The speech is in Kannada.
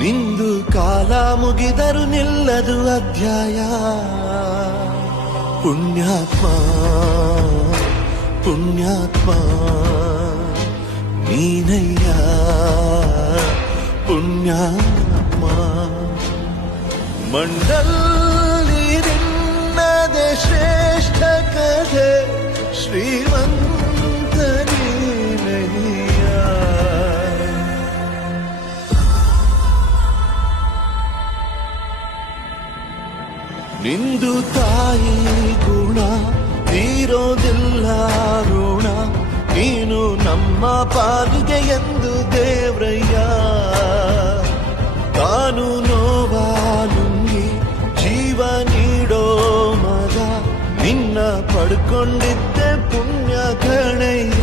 ನಿಂದು ಕಾಲ ಮುಗಿದರು ನಿಲ್ಲದು ಅಧ್ಯಾಯ. ಪುಣ್ಯಾತ್ಮ ಪುಣ್ಯಾತ್ಮ ನೀನಯ್ಯ ಪುಣ್ಯಾತ್ಮ. ಮಂಡಲ್ಲಿ ನಿನ್ನದೆ ಶ್ರೇಷ್ಠ ಕಥೆ ಶ್ರೀಮಂತ ನೀನಯ್ಯ. ನಿಂದು ತಾಯಿ ಗುಣ ತೀರೋದಿಲ್ಲ ಋಣ, ನೀನು ನಮ್ಮ ಪಾಲಿಗೆ ಎಂದು ದೇವ್ರಯ್ಯ. ತಾನು ನೋವಾನುಂಗಿ ಜೀವ ನೀಡೋ ಮಗ, ನಿನ್ನ ಪಡ್ಕೊಂಡಿದ್ದೆ ಪುಣ್ಯ ಕಣಯ್ಯ.